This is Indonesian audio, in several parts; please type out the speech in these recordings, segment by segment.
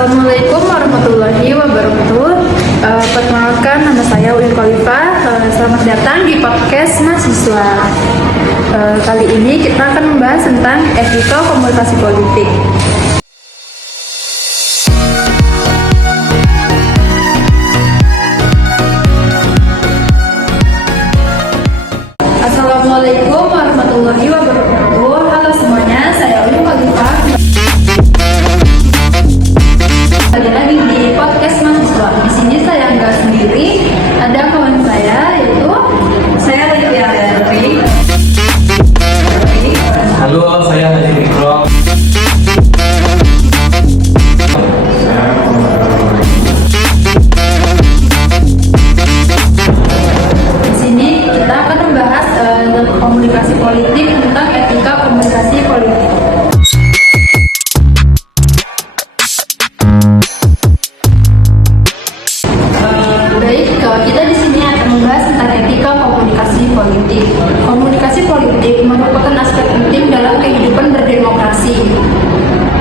Assalamualaikum warahmatullahi wabarakatuh. Perkenalkan, nama saya Uin Khalifah. Selamat datang di podcast mahasiswa. Kali ini kita akan membahas tentang etika komunikasi politik. Assalamualaikum warahmatullahi wabarakatuh. Halo semuanya, saya Uin Khalifah. Lagi lagi di podcast mahasiswa. Di sini saya nggak sendiri, ada kawan saya yaitu saya Lydia Lerwi. Halo, saya Haji Fikro. Di sini kita akan membahas tentang komunikasi politik, tentang etika komunikasi politik. Kita di sini akan membahas tentang etika komunikasi politik. Komunikasi politik merupakan aspek penting dalam kehidupan berdemokrasi.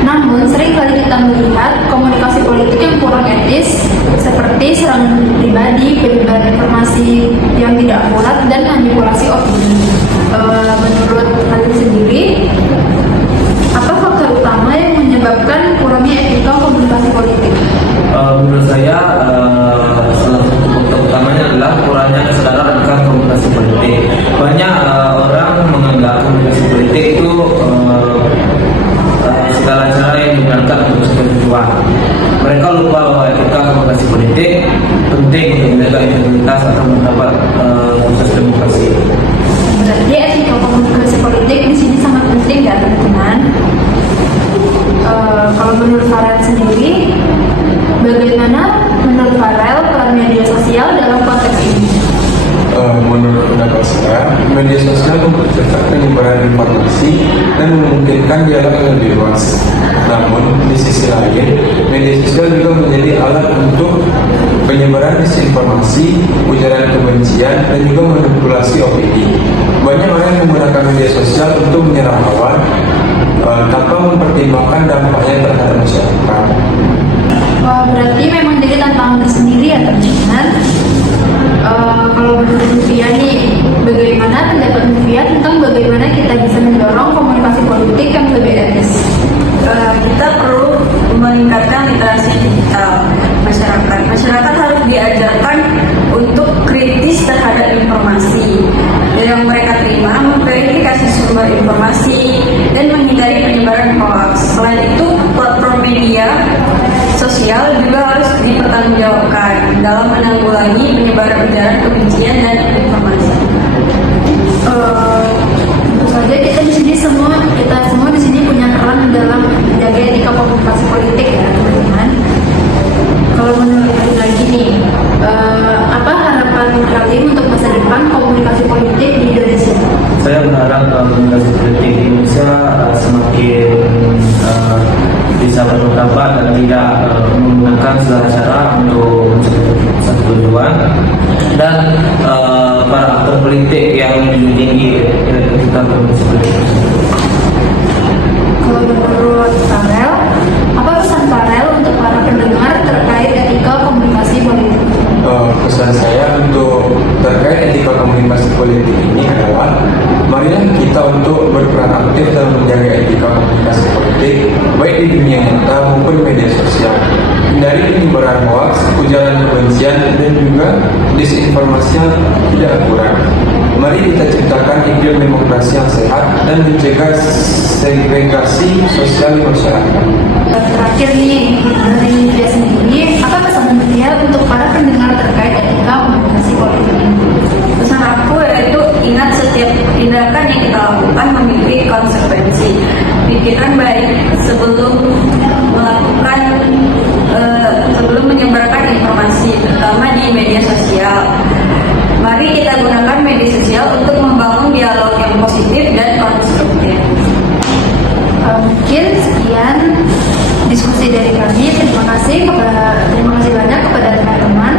Namun, seringkali kita melihat komunikasi politik yang kurang etis, seperti serangan pribadi, penyebaran informasi yang tidak akurat, dan manipulasi opini. Menurut kalian sendiri, apa faktor utama yang menyebabkan kurangnya etika komunikasi politik? Menurut saya, salah satu faktor utamanya adalah kurangnya kesadaran akan komunikasi politik. Banyak orang menganggap komunikasi politik itu segala cara yang digunakan untuk tujuan. Mereka lupa bahwa etika komunikasi politik penting untuk menjaga integritas atau mendapat proses demokrasi. Berarti etika komunikasi politik di sini sangat penting ya teman-teman. Kalau menurut Farel sendiri, bagaimana menurut Farel peran media sosial dalam konteks ini? Menurut pendapat saya, media sosial mempercepat penyebaran informasi dan memungkinkan dialog yang lebih luas. Namun, di sisi lain, media sosial juga menjadi alat untuk penyebaran disinformasi, ujaran kebencian, dan juga manipulasi opini. Banyak orang yang menggunakan media sosial untuk menyerang lawan tanpa mempertimbangkan dampaknya terhadap masyarakat. Wah, berarti memang jadi tantangan tersendiri ya teman-teman. Kalau menurut Lutfia nih, bagaimana pendapat Lutfia tentang bagaimana kita bisa mendorong komunikasi politik yang lebih etis? Kita perlu meningkatkan literasi digital masyarakat. Masyarakat harus diajarkan untuk kritis terhadap informasi yang mereka terima, memverifikasi sumber informasi, dan menghindari penyebaran hoax. Selain itu, platform media sosial juga harus dipertanggungjawabkan dalam menanggulangi penyebaran ujaran kebencian dan informasi. Tentu saja kita semua di sini punya peran dalam menjaga etika komunikasi politik ya teman-teman. Kalau menurut kalian lagi nih, apa harapan kalian untuk masa depan komunikasi politik di Indonesia? Saya berharap komunikasi politik di Indonesia semakin bisa berpendapat dan tidak menggunakan segala cara untuk mencapai satu tujuan, dan para aktor politik yang menjunjung tinggi etika komunikasi politik. Kalau menurut Farel, apa pesan Farel untuk para pendengar terkait etika komunikasi politik? Pesan saya untuk terkait etika komunikasi politik ini adalah marilah kita untuk berperan aktif dalam menjaga etika komunikasi politik baik di dunia nyata maupun media sosial. Hindari penyebaran hoax, ujaran kebencian, dan juga disinformasi yang tidak akurat. Mari kita ciptakan iklim demokrasi yang sehat dan mencegah segregasi sosial di masyarakat. Terakhir nih, dari dia sendiri, apa pesan dia untuk para pendengar terkait etika komunikasi politik ini? Pesan aku yaitu ingat setiap tindakan yang kita lakukan memiliki konsekuensi. Pikirkan baik sebelum melakukan sebelum menyebarkan informasi, terutama di media sosial. Mari kita gunakan media sosial untuk membangun dialog yang positif dan konstruktif. Mungkin sekian diskusi dari kami. Terima kasih banyak kepada teman-teman.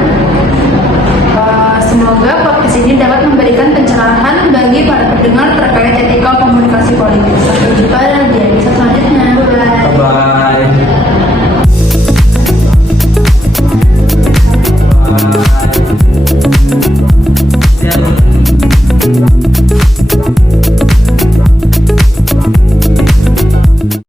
Semoga podcast ini dapat memberikan pencerahan bagi para pendengar terkait etika komunikasi politik. Sampai jumpa.